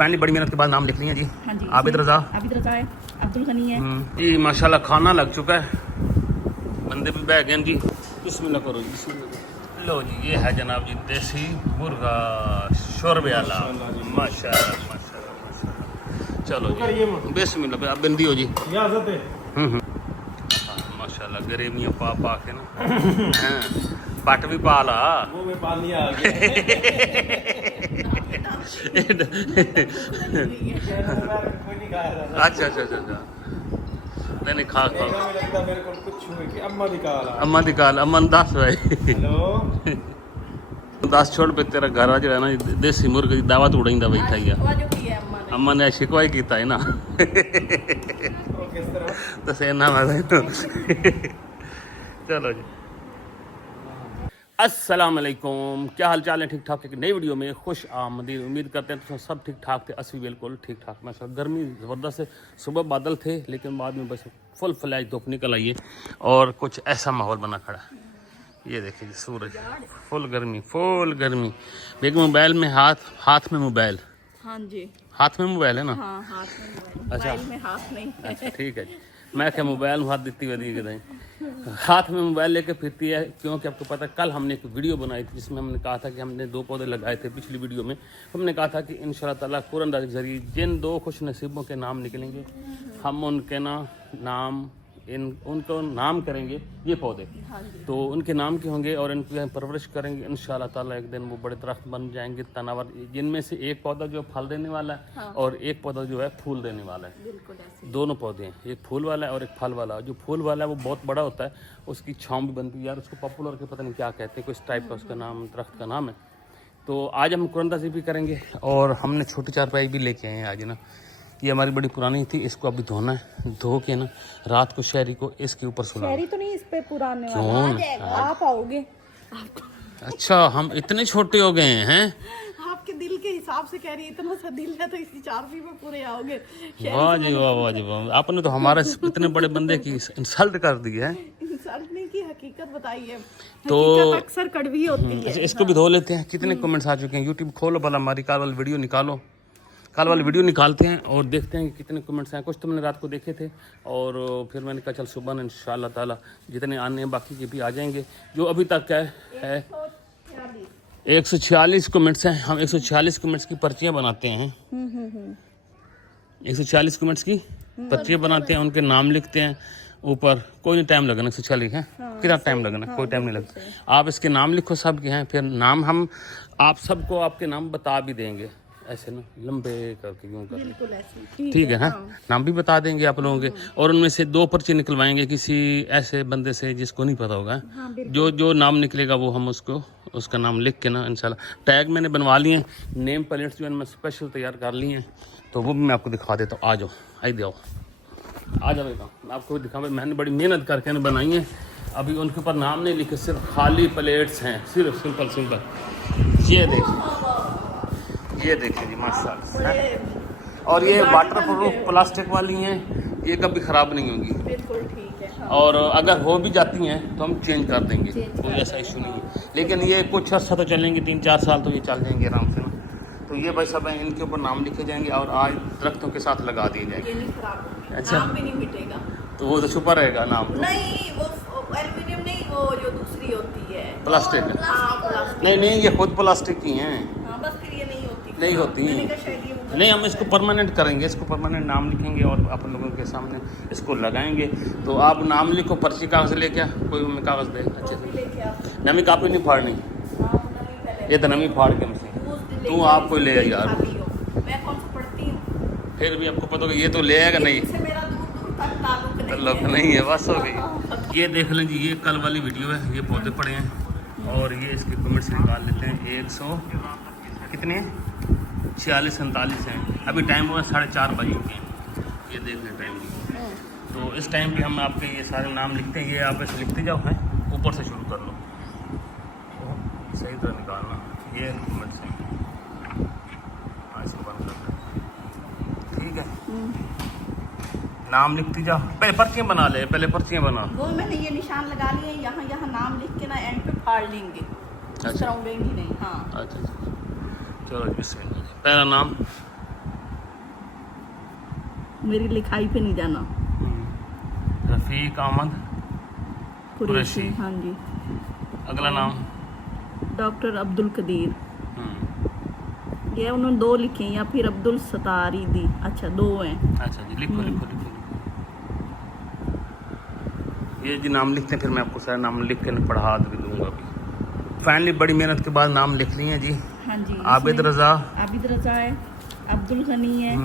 Finally बड़ी मेहनत के बाद नाम लिख लिया जी। हाँ जी, आबिद रजा है, अब्दुल गनी है जी। माशाल्लाह खाना लग चुका है, बंदे भी बैठ गए जी। बिस्मिल्लाह करो जी, बिस्मिल्लाह। लो जी, ये है जनाब जी देसी मुर्गा शोरबे वाला। माशाल्लाह माशाल्लाह माशाल्लाह। चलो जी बिस्मिल्लाह। अब बंदी हो जी। माशाल्लाह गरेमियाँ पा पा के ना पट भी पा ला। वो में पानी आ गया। अच्छा अच्छा अच्छा अच्छा। नहीं खा खा मेरे को कुछ अम्मा दिकाल अम्मा दस भाई 10 छोड़ पे तेरा घर जो है ना देसी मुर्गे की दावा तोड़ा ही बैठा ही है। अम्मा ने शिकवा ही किया है ना तो सेना में चलो जी। अस्सलाम वालेकुम, क्या हाल चाल है? ठीक ठाक। एक नई वीडियो में खुश आमदीद। उम्मीद करते हैं तो सब ठीक ठाक थे। असली बिल्कुल ठीक ठाक। माशाल्लाह गर्मी ज़बरदस्त है। सुबह बादल थे लेकिन बाद में बस फुल फ्लैश धूप निकल आई है और कुछ ऐसा माहौल बना खड़ा। ये देखिए जी सूरज, फुल गर्मी फुल गर्मी। एक मोबाइल में हाथ में मोबाइल। हाँ जी, हाथ में मोबाइल है ना? हाँ, हाथ में मोबाइल। अच्छा में हाथ नहीं। अच्छा ठीक है जी। मैं क्या मोबाइल हाथ देती हुई हाथ में मोबाइल लेके फिरती है, क्योंकि आपको पता है कल हमने एक वीडियो बनाई थी जिसमें हमने कहा था कि हमने 2 पौधे लगाए थे। पिछली वीडियो में हमने कहा था कि इंशाल्लाह ताला कुरान के जरिए जिन 2 खुश नसीबों के नाम निकलेंगे हम उनके नाम उनको नाम करेंगे ये पौधे। तो उनके नाम के होंगे और इनकी परवरिश करेंगे इंशाल्लाह ताला। एक दिन वो बड़े दरख्त बन जाएंगे तनावर, जिनमें से एक पौधा जो फल देने वाला है और एक पौधा जो है फूल देने वाला है। बिल्कुल ऐसे। दोनों पौधे हैं, एक फूल वाला है और एक फल वाला। जो फूल वाला है वो बहुत बड़ा होता है, उसकी छाँव भी बनती है यार। उसको पॉपुलर के पता नहीं क्या कहते हैं, कुछ टाइप का उसका नाम दरख्त का नाम है। तो आज हम कुरान भी करेंगे और हमने छोटी चारपाई भी लेके आए हैं आज ना। ये हमारी बड़ी पुरानी थी, इसको अभी धोना है। धो के ना रात को शहरी को इसके ऊपर सुना। शहरी तो नहीं, इस पे पुराने वाला आप आओगे। अच्छा हम इतने छोटे हो गए हैं? आपके दिल के हिसाब से कह रही है, इतना सा दिल है तो इसी चारपाई में पूरे आओगे। वाह जी वाह, वाह जी वाह। आपने तो हमारे इतने बड़े बंदे की इंसल्ट कर दी है। इंसल्ट नहीं की, हकीकत बताइए। तो अक्सर कड़वी होती है। इसको भी धो लेते हैं। कितने कमेंट्स आ चुके हैं? यूट्यूब खोलो भला, हमारी कल वाली वीडियो निकालो। कल वाली वीडियो निकालते हैं और देखते हैं कि कितने कमेंट्स हैं। कुछ तो मैंने रात को देखे थे और फिर मैंने कहा चल सुबह इंशाल्लाह ताला जितने आने हैं बाकी के भी आ जाएंगे। जो अभी तक है 146 कमेंट्स हैं। हम 146 कमेंट्स की पर्चियाँ बनाते हैं। 146 कमेंट्स की पर्चियाँ बनाते हैं, उनके नाम लिखते हैं ऊपर। कोई नहीं टाइम लगना 146 है। कितना टाइम लगना? कोई टाइम नहीं लगता। आप इसके नाम लिखो सब के हैं, फिर नाम हम आप सबको आपके नाम बता भी देंगे ऐसे ना लंबे करके यूँ कर। ठीक है हाँ, नाम भी बता देंगे आप लोगों के। और उनमें से 2 पर्चे निकलवाएंगे किसी ऐसे बंदे से जिसको नहीं पता होगा। जो नाम निकलेगा वो हम उसका नाम लिख के ना इंशाल्लाह। टैग मैंने बनवा लिए हैं, नेम प्लेट्स जो है मैं स्पेशल तैयार कर ली हैं, तो वो भी मैं आपको दिखा देता हूँ। आ जाओ, आई जाओ, आ जाओ बेटा, आपको भी दिखा। मैंने बड़ी मेहनत करके ना बनाई है। अभी उनके ऊपर नाम नहीं लिखे, सिर्फ खाली प्लेट्स हैं, सिर्फ सिंपल। ये देखिए जी माशाल्लाह। और ये वाटर प्रूफ प्लास्टिक वाली हैं, ये कभी ख़राब नहीं होगी। बिल्कुल ठीक है। और अगर हो भी जाती हैं तो हम चेंज कर देंगे, कोई ऐसा इशू नहीं है। लेकिन ये कुछ अर्सा तो चलेंगे, 3-4 साल तो ये चल जाएंगे आराम से ना। तो ये भाई सब हैं, इनके ऊपर नाम लिखे जाएंगे और आज दरख्तों के साथ लगा दिए जाएंगे। अच्छा, नाम भी नहीं मिटेगा तो वो तो छुपा रहेगा नाम? नहीं, वो एल्युमिनियम नहीं, वो जो दूसरी होती है प्लास्टिक। प्लास्टिक। नहीं ये खुद प्लास्टिक की हैं। बस फिर ये नहीं होती। नहीं, हम इसको परमानेंट करेंगे, इसको परमानेंट नाम लिखेंगे और आप लोगों के सामने इसको लगाएंगे। तो आप नाम लिखो, पर्ची कागज़ लेके कोई हमें कागज़ दे अच्छे से। नमी कापी नहीं फाड़नी, ये तो नमी फाड़ के हमसे तू आप कोई ले यार। मैं कौन सा पढ़ती हूँ? फिर भी आपको पता होगा ये तो ले आएगा नहीं, ताल्लुक नहीं है, बस हो गई। ये देख लें जी, ये कल वाली वीडियो है। ये पौधे पड़े हैं और ये इसके कमेंट्स निकाल लेते हैं। 100 कितने 46-47 हैं। अभी टाइम हुआ 4:30 बजे के। ये देख लें टाइम। तो इस टाइम पे हम आपके ये सारे नाम लिखते हैं, ये आप ऐसे लिखते जाओ हैं, ऊपर से शुरू कर लो, सही तरह निकालना। ये कमेंट्स हैं, इसको बंद कर दो, ठीक है। नाम लिखती जाओ, पहले पर्चियाँ बना ले, पहले पर्चियाँ बना। वो मैंने ये निशान लगा लिए, यहाँ नाम लिख के ना एंड पे फाड़ लेंगे। अच्छा, नहीं। हाँ अच्छा चलो, पहला नाम मेरी लिखाई पे नहीं जाना। रफ़ीक अहमद कुरैशी। हाँ जी। अगला नाम डॉक्टर अब्दुल कदीर। ये उन्होंने 2 लिखे हैं, या फिर अब्दुल सतारी दी। अच्छा 2 हैं। अच्छा जी, लिखो लिखो लिखो लिखो। ये जी नाम लिखते हैं, फिर मैं आपको सारा नाम लिख के पढ़ा भी दूंगा अभी। फाइनली बड़ी मेहनत के बाद नाम लिख लिए हैं जी। हाँ जी। आबिद रज़ा, आबिद रज़ा है, अब्दुल गनी है,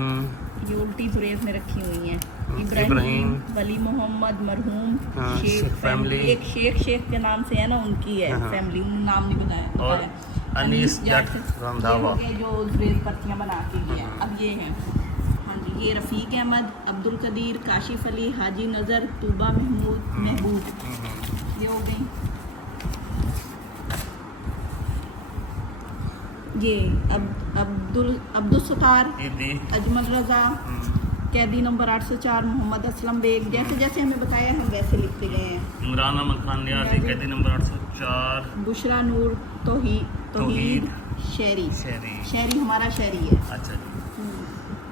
ये उल्टी जुरेज में रखी हुई हैं। इब्राहिम, वली मोहम्मद मरहूम, शेख फैमिली। एक शेख के नाम से है ना, उनकी है फैमिली, नाम नहीं बताया। और अनीस जट रंधावा, ये जो जुरेज पर्चियाँ बना के लिए अब ये हैं। हाँ जी। ये रफ़ीक अहमद, अब्दुल कदीर, काशिफ अली, हाजी नज़र, तूबा महबूब, ये हो गई। ये अब्दुल सत्तार, अजमल रज़ा, कैदी नंबर 804 मोहम्मद असलम बेग। जैसे जैसे हमें बताया हम वैसे लिखते गए हैं। इमरान अहमद खान नियाज़ी, कैदी नंबर 804। बुशरा नूर, तौहीद शहरी हमारा शहरी है। अच्छा जी।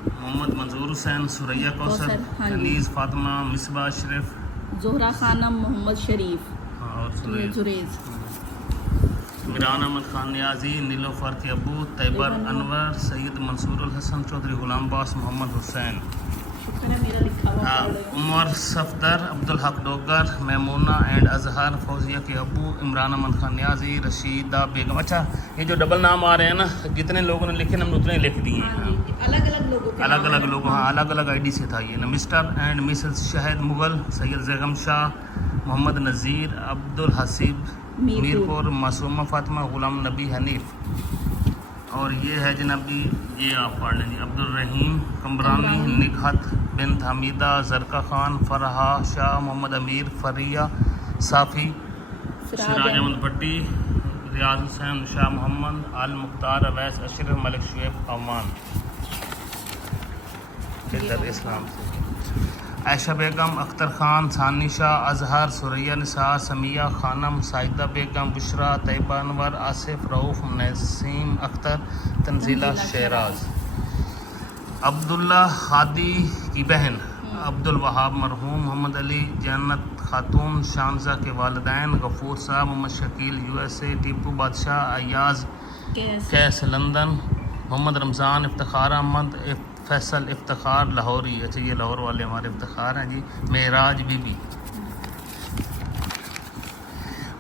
मोहम्मद मंजूर हुसैन, सुरैया कौसर, अनीस फातिमा, मिसबा अशरफ, जोहरा खानम, मोहम्मद शरीफ, और जुरेज। इमरान अहमद खान नियाज़ी, नीलोफर के अबू, तैबर अनवर, सैयद मंसूर हसन चौधरी, गुलाम बास, मोहम्मद हुसैन, उमर सफदर, अब्दुल हक डोगर, मैमूना एंड अजहर, फौजिया के अबू, इमरान अहमद खान नियाज़ी, रशीदा बेगम। अच्छा, ये जो डबल नाम आ रहे हैं ना, जितने लोगों ने लिखे ना, हमने उतने लिख दिए हैं। अलग अलग लोगों, हाँ, अलग अलग आईडी से था ये ना। Mister and missus Shahid Mughal, Syed Zaigham Shah, Mohammad Nazir, Abdul Haseeb Mirpur, Masooma Fatima, Ghulam Nabi Hanif. और ये है जनाबी, ये आप पढ़ लेंगे, अब्दुल रहीम कमरानी, निगहत बिन हमीदा, जरका खान, फरहा शाह, मोहम्मद अमीर, फरिया साफ़ी, सिराज अहमद भट्टी, रियाज हुसैन, शाह मोहम्मद, आल मुख्तार, अवैस अशरफ, मलिक शुएब अमान, इधर इस्लाम से, आयशा बेगम, अख्तर खान, सानी शाह, अजहर, सुरैया निसार, समिया खानम, साइदा बेगम, बुशरा, तैयबा अनवर, आसिफ रऊफ़, नसीम अख्तर, तंजीला शहराज, अब्दुल्ला हादी की बहन, अब्दुल वहाब मरहूम, मोहम्मद अली, जन्नत खातून, शानजा के वालिदैन, गफूर साहब, मोहम्मद शकील USA, टीपू बादशाह, अयाज कैस लंदन, मोहम्मद रमज़ान, इफ्तिखार अहमद, फैसल इफ्तिखार लाहौरी। अच्छा, ये लाहौर वाले हमारे इफ्तिखार हैं ji. Meraj Bibi,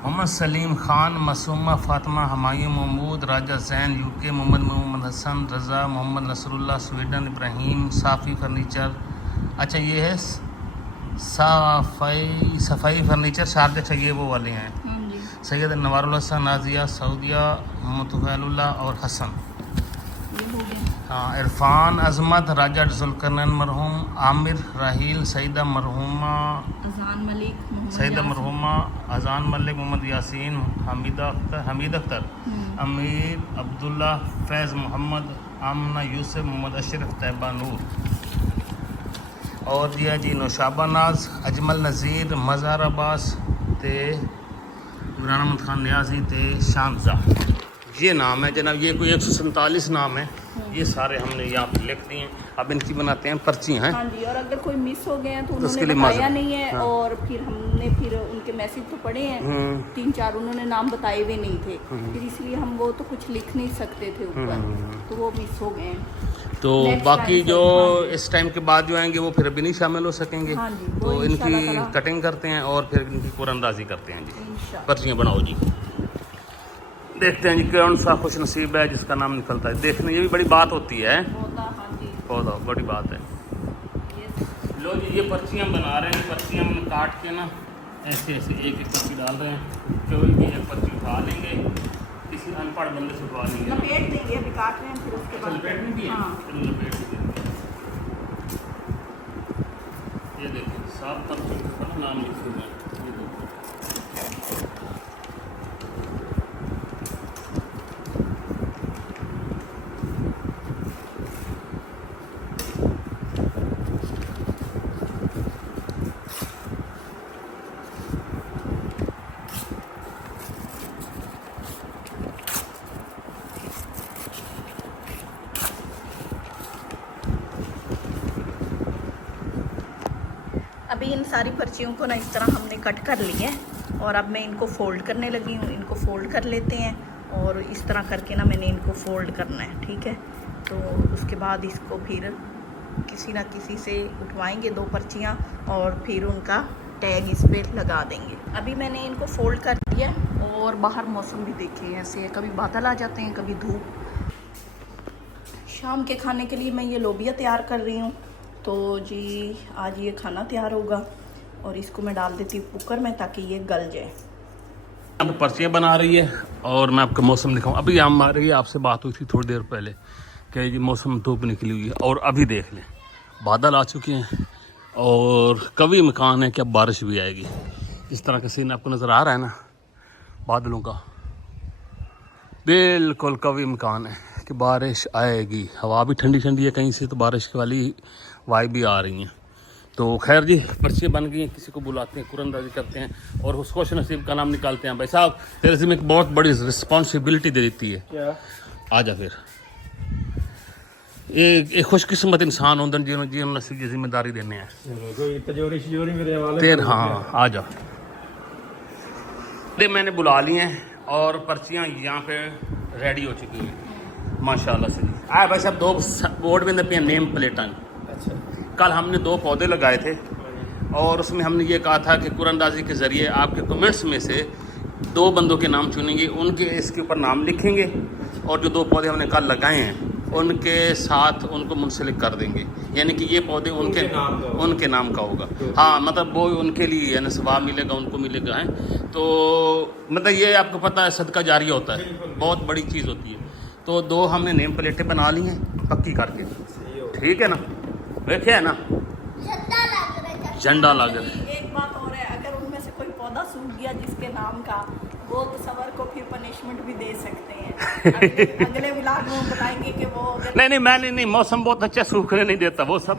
Mohammad Salim Khan, Masooma Fatima, Humayun Mahmood, Raja Zain UK, Mohammad Hasan Raza, Mohammad Nasrullah Sweden, Ibrahim Safi furniture. अच्छा, ये है सफ़ाई फर्नीचर शारजा। अच्छा, ये वो वाले हैं। सैयद नवारुल हसन, नाजिया सऊदिया, मुतफ़ैलुल्लाह और हसन। हाँ, इरफान अजमत, राजा जुल्करनैन मरहूम, आमिर राहील, सईदा मरहूमा अजान मलिक, मोहम्मद यासीन, हमीद अख्तर, अमीर अब्दुल्ला, फैज़ मोहम्मद, आमना यूसुफ, मोहम्मद अशरफ, तैयबा नूर। और दिया जी नौशाबा नाज, अजमल नज़ीर, मज़हर अब्बास ते इमरान अहमद खान नियाज़ी ते शानजा। ये नाम है जनाब, ये कोई 147 नाम है। ये सारे हमने यहाँ पे लिख दिए हैं। अब इनकी बनाते हैं पर्ची हैं। हाँ जी। और अगर कोई मिस हो गए हैं तो उन्होंने बताया नहीं है। हाँ। और फिर हमने उनके मैसेज तो पढ़े हैं 3-4, उन्होंने नाम बताए हुए नहीं थे, फिर इसलिए हम वो तो कुछ लिख नहीं सकते थे ऊपर, तो वो मिस हो गए हैं। तो बाकी जो इस टाइम के बाद जो आएंगे वो फिर अभी नहीं शामिल हो सकेंगे। हाँ जी, तो इनकी कटिंग करते हैं और फिर इनकी कुरानंदाजी करते हैं जी। पर्चियाँ बनाओ जी, देखते हैं जी कौन सा खुश नसीब है जिसका नाम निकलता है। देखने ये भी बड़ी बात होती है, बहुत बड़ी बात है। लो जी, ये पर्चियाँ बना रहे हैं। पर्चियाँ हमने काट के ना ऐसे ऐसे एक एक पर्ची डाल रहे हैं। कोई भी एक पर्ची उठा लेंगे, किसी अनपढ़ बंदे से उठवा लेंगे, लपेट देंगे, अभी काट रहे हैं फिर उसके बाद लपेट में भी है। चलो लपेट देंगे। ये देखिए साफ पर्ची पर नाम लिखे हुए हैं। अभी इन सारी पर्चियों को ना इस तरह हमने कट कर लिया है और अब मैं इनको फ़ोल्ड करने लगी हूँ। इनको फ़ोल्ड कर लेते हैं और इस तरह करके ना मैंने इनको फ़ोल्ड करना है, ठीक है। तो उसके बाद इसको फिर किसी ना किसी से उठवाएंगे 2 पर्चियाँ और फिर उनका टैग इस पर लगा देंगे। अभी मैंने इनको फ़ोल्ड कर दिया और बाहर मौसम भी देखें ऐसे है, कभी बादल आ जाते हैं कभी धूप। शाम के खाने के लिए मैं ये लोबिया तैयार कर रही हूँ। तो जी आज ये खाना तैयार होगा और इसको मैं डाल देती हूँ कुकर में ताकि ये गल जाए। अब पर्चियाँ बना रही है और मैं आपको मौसम दिखाऊँ। अभी हमारी आपसे बात हुई थी थोड़ी देर पहले कि ये मौसम धूप निकली हुई है और अभी देख लें बादल आ चुके हैं और कभी इम्कान है कि अब बारिश भी आएगी। इस तरह का सीन आपको नज़र आ रहा है ना बादलों का, बिल्कुल कभी इम्कान है कि बारिश आएगी। हवा भी ठंडी ठंडी है, कहीं से तो बारिश वाली वाइब भी आ रही हैं। तो खैर जी पर्चियाँ बन गई हैं, किसी को बुलाते हैं, कुरंदाजी करते हैं और उस खुश नसीब का नाम निकालते हैं। भाई साहब तेरे से एक बहुत बड़ी रिस्पॉन्सिबिलिटी दे देती है। क्या? आजा फिर एक खुशकिस्मत इंसान होंगे जिन्होंने जीवन नसीब की जिम्मेदारी देने हैं। कोई तिजोरी शिजोरी मेरे हवाले तेर हाँ आजा। मैंने बुला लिए हैं और पर्चियाँ यहाँ पे रेडी हो चुकी हैं माशाल्लाह से। आए भाई साहब 2 बोर्ड में पे नेम प्लेटां। अच्छा। कल हमने 2 पौधे लगाए थे और उसमें हमने ये कहा था कि कुरंदाजी के ज़रिए आपके कमेंट्स में से 2 बंदों के नाम चुनेंगे, उनके इसके ऊपर नाम लिखेंगे और जो 2 पौधे हमने कल लगाए हैं उनके साथ उनको मुंसलिक कर देंगे, यानी कि ये पौधे उनके नाम का होगा। हाँ मतलब वो उनके लिए यानी सवाब मिलेगा, उनको मिलेगा है। तो मतलब ये आपको पता है सदका जारिया होता है, बहुत बड़ी चीज़ होती है। तो 2 हमने नेम प्लेटें बना ली हैं पक्की करके, ठीक है ना। देखे है ना झंडा लग रहा है। एक बात और है, अगर उनमें से कोई पौधा सूख गया जिसके नाम का, वो तो सवर को फिर पनिशमेंट भी दे सकते हैं। अगले व्लॉग में बताएंगे कि वो नहीं मैंने नहीं, मौसम बहुत अच्छा सूखने नहीं देता, वो सब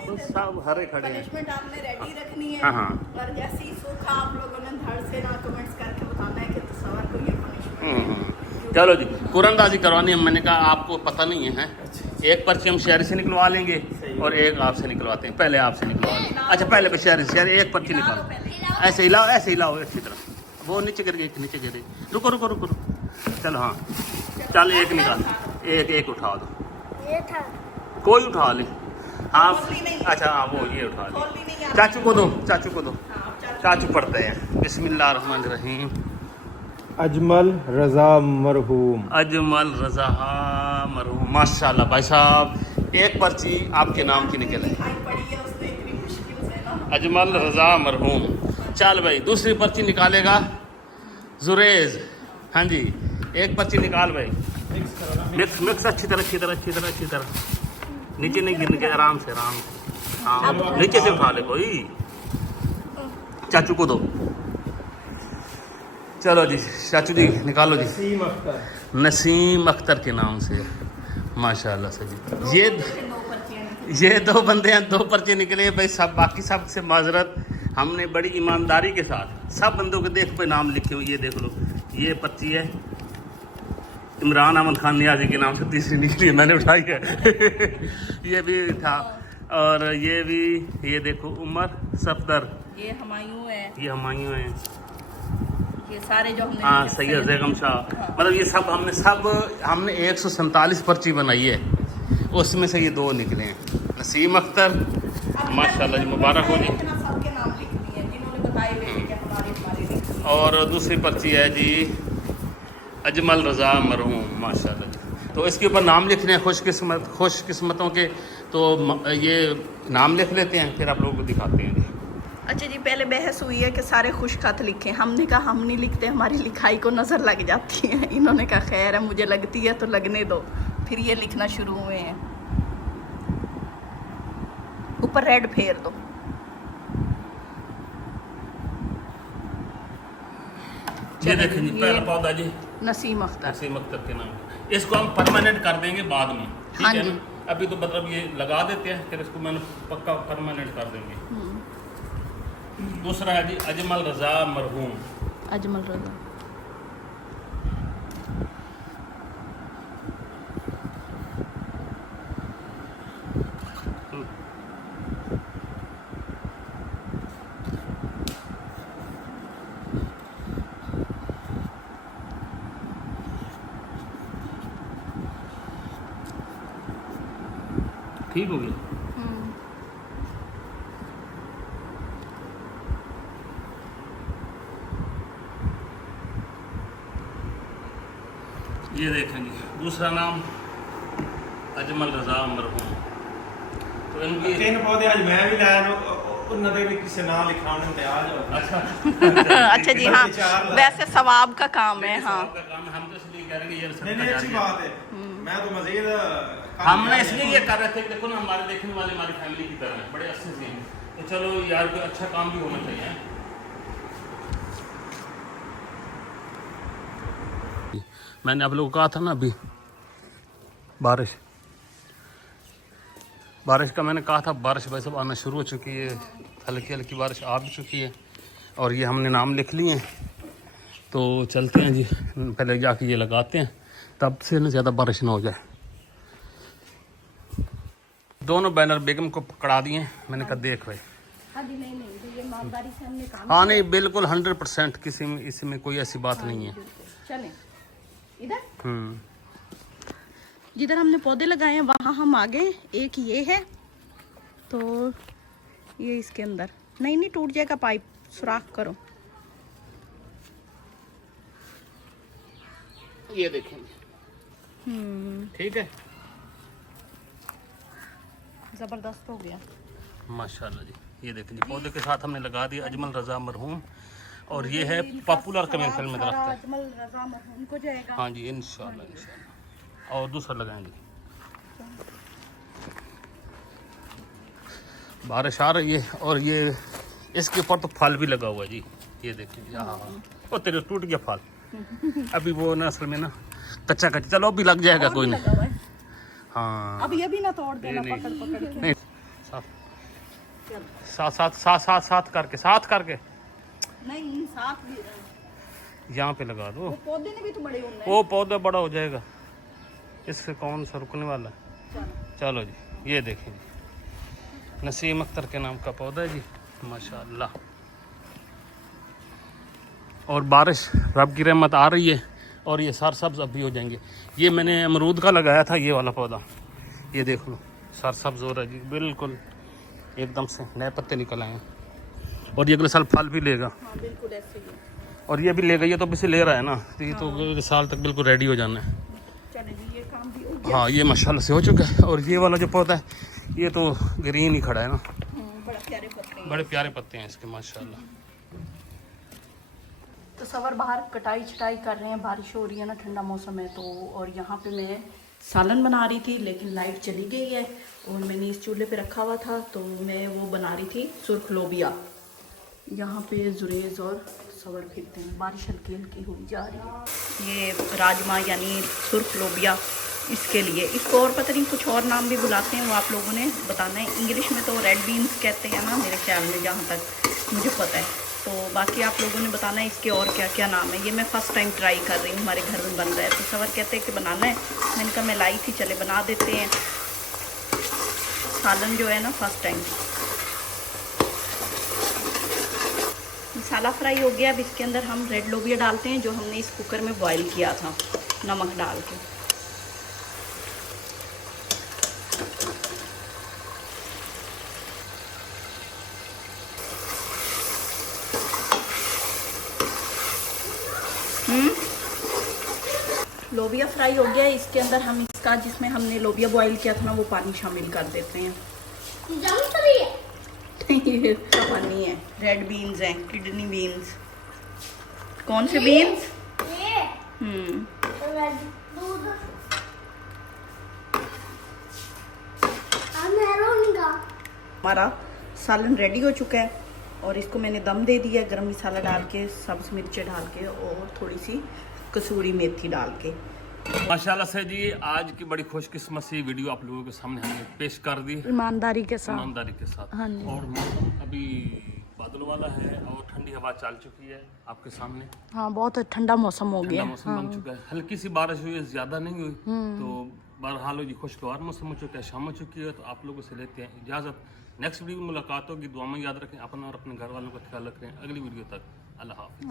हरे खड़े हैं। पनिशमेंट आपने रेडी रखनी है। हाँ। और जैसे ही सूखा आप लोगों ने धड़ से ना कमेंट्स करके बताना है कि तो सवर को ये पनिशमेंट। चलो जी कुरंदाजी करवानी है, मैंने कहा आपको पता नहीं है। एक पर्ची हम शहरी से निकलवा लेंगे और एक आपसे निकलवाते हैं। पहले आपसे निकलवा लेंगे। अच्छा पहले पे शहरी एक पर्ची निकालो, ऐसे हिलाओ अच्छी तरह। वो नीचे गिर गई, नीचे गिर गई। रुको। चलो हाँ चल एक निकाल, एक उठा दो। ये था कोई उठा ले। हाँ अच्छा हाँ वो ये उठा ले। चाचू को दो। चाचू पढ़ते हैं बिस्मिल्लाहिर्रहमानिर्रहीम। अजमल रजा मरहूम। माशाल्लाह भाई साहब एक पर्ची आपके नाम की निकले, अजमल रजा मरहूम। चल भाई दूसरी पर्ची निकालेगा जुरेज। हाँ जी एक पर्ची निकाल भाई, मिक्स अच्छी तरह। नीचे नहीं गिरने के, आराम से हाँ नीचे से उठा ले कोई। चाचू को दो। चलो जी चाचू जी निकालो जी। नसीम अख्तर के नाम से माशाल्लाह से जी। ये 2 बंदे हैं, 2 पर्चे निकले भाई। सब बाकी सब से माजरत, हमने बड़ी ईमानदारी के साथ सब बंदों के देख पे नाम लिखे हुए। ये देख लो ये पर्ची है इमरान अहमद खान नियाजी के नाम से, तीसरी निकली मैंने उठाई है। ये भी था और ये भी, ये देखो उमर सफदर, ये हुमायूं है, ये सारे जो हमने हाँ सैयद बेगम शाह। मतलब ये सब हमने 147 पर्ची बनाई है, उसमें से ये 2 निकले हैं। नसीम अख्तर माशाल्लाह जी, मुबारक हो जी। सबके नाम लिखनी है जिन्होंने बताए हुए कि हमारे। और दूसरी पर्ची है जी अजमल रजा मरहूम माशाल्लाह जी। तो इसके ऊपर नाम लिखने हैं खुशकिस्मतों के। तो ये नाम लिख लेते हैं फिर आप लोगों को दिखाते हैं जी। अच्छा जी पहले बहस हुई है कि सारे खुश खत लिखें। हमने कहा हम नहीं लिखते, हमारी लिखाई को नज़र लग जाती है। इन्होंने कहा खैर है मुझे लगती है तो लगने दो। फिर ये लिखना शुरू हुए हैं। ऊपर रेड फेर दो। ये देखें जी पहला पौधा जी नसीम अख्तर के नाम। इसको हम परमानेंट कर देंगे बाद में, ठीक हाँ है जी। ना। अभी तो मतलब ये लगा देते हैं फिर इसको मैंने पक्का परमानेंट कर देंगे। दूसरा है जी अजमल रजा मरहूम। अजमल रजा ठीक हो गया। ये देखें जी, दूसरा नाम अजमल रजा मरहूम। तो इनकी 3 पौधे आज मैं भी लाया उन्होंने भी किसी नाम लिखा उन्होंने आज अच्छा अच्छा जी हाँ, वैसे सवाब का काम है। हाँ, का काम है, हम तो इसलिए कह रहे हैं कि ये सब नहीं अच्छी बात है। मैं तो मज़ीद हमने इसलिए ये कर रहे थे, देखो ना हमारे देखने वाले हमारी फैमिली की तरह हैं, बड़े अच्छे से हैं, तो चलो यार कोई अच्छा काम भी होना चाहिए। मैंने आप लोगों को कहा था ना अभी बारिश का मैंने कहा था, बारिश वैसे आना शुरू हो चुकी है, हल्की हल्की बारिश आ भी चुकी है। और ये हमने नाम लिख लिए हैं, तो चलते हैं जी, पहले जाके ये लगाते हैं, तब से ना ज़्यादा बारिश ना हो जाए। दोनों बैनर बेगम को पकड़ा दिए हैं, मैंने कहा देख भाई। हाँ जी, नहीं तो ये ईमानदारी से हमने काम हाँ नहीं बिल्कुल 100% किसी में इसमें कोई ऐसी बात नहीं है। चलें इधर, हम्म। जिधर हमने पौधे लगाए हैं वहाँ हम आगे, एक ये है तो ये इसके अंदर नहीं टूट जाएगा पाइप, सुराख करो। ये देखें ठीक है, जबरदस्त हो गया माशाल्लाह जी। ये देखें जी, पौधे के साथ हमने लगा दिया अजमल रजा मरहूम, और ये है पॉपुलर कमर्शियल में दरख्त है। अजमल रजा मरहूम को जाएगा। हाँ जी इंशाल्लाह इंशाल्लाह। और दूसरा लगाएंगे। बारिश आ रही है और ये इसके ऊपर तो फल भी लगा हुआ है जी, ये देखिए यहाँ। वो तेरे टूट गया फल अभी वो ना असल में ना कच्चा, चलो अभी लग जाएगा, कोई नहीं। हाँ अब ये भी ना तोड़ देना पकड़ के। नहीं, साथ करके नहीं, साथ भी यहाँ पे लगा दो। वो पौधे ने भी तो बड़े होने हैं। वो पौधा बड़ा हो जाएगा, इससे कौन सा रुकने वाला है। चलो जी, ये देखें जी, नसीम अख्तर के नाम का पौधा है जी, माशाल्लाह। और बारिश रब की रहमत आ रही है, और ये सरसब्ज अब भी हो जाएंगे। ये मैंने अमरूद का लगाया था, ये वाला पौधा, ये देख लो सरसब्ज हो रहा है जी, बिल्कुल एकदम से नए पत्ते निकल आए हैं। और ये अगले साल फल भी लेगा। हाँ, बिल्कुल ऐसे ही है। और ये भी लेगा, ये तो अभी से ले रहा है ना, तो ये तो अगले साल तक बिल्कुल रेडी हो जाना है। चले जी, ये काम भी हो गया। हाँ, ये माशाल्लाह से हो चुका है। और ये वाला जो पौधा है ये तो ग्रीन ही खड़ा है ना, बड़े प्यारे पत्ते हैं। बड़े प्यारे पत्ते हैं इसके माशाल्लाह। तो सवर बाहर कटाई छटाई कर रहे हैं, बारिश हो रही है ना, ठंडा मौसम है तो। और यहाँ पे मैं सालन बना रही थी, लेकिन लाइट चली गई है और मैंने इस चूल्हे पे रखा हुआ था, तो मैं वो बना रही थी सुर्ख लोबिया। यहाँ पे जुरेज और सवर फिरते हैं, बारिश हल्की हल्की हुई जा रही है। ये राजमा यानी सुर्ख लोबिया, इसके लिए इसको और पता नहीं कुछ और नाम भी बुलाते हैं, वो आप लोगों ने बताना है। इंग्लिश में तो रेड बीन्स कहते हैं ना मेरे ख्याल में, जहाँ तक मुझे पता है। तो बाकी आप लोगों ने बताना है इसके और क्या क्या नाम है। ये मैं फ़र्स्ट टाइम ट्राई कर रही हूँ, हमारे घर में बन रहा है। तो सवर कहते हैं कि बनाना है, मैंने कहा मैं लाई थी, चले बना देते हैं। सालन जो है ना फर्स्ट टाइम। मसाला फ्राई हो गया, अब इसके अंदर हम रेड लोबिया डालते हैं जो हमने इस कुकर में बॉईल किया था नमक डाल के। लोबिया फ्राई हो गया, इसके अंदर हम इसका जिसमें हमने लोबिया बॉईल किया था ना वो पानी शामिल कर देते हैं। ये पानी है, रेड बीन्स हैं, किडनी बीन्स। कौन से बीन्स? हमारा सालन रेडी हो चुका है और इसको मैंने दम दे दिया गरम मसाला डाल के, सब्ज मिर्चें डाल के और थोड़ी सी कसूरी मेथी डाल के। माशाल्लाह से जी, आज की बड़ी खुशकिस्मत सी वीडियो आप लोगों के सामने हमने पेश कर दी, ईमानदारी के साथ। हाँ जी। और मौसम अभी बादल वाला है और ठंडी हवा चल चुकी है आपके सामने। हाँ, बहुत ठंडा मौसम हो गया, मौसम बन चुका है, हल्की सी बारिश हुई है, ज्यादा नहीं हुई। तो बहरहाल जी खुशगवार मौसम हो चुका है, शाम हो चुकी है। तो आप लोगों से लेते हैं इजाजत, नेक्स्ट वीडियो में मुलाकात होगी। दुआ में याद रखें अपना और अपने घर वालों का ख्याल रखें। अगली वीडियो तक अल्लाह हाफ़िज़।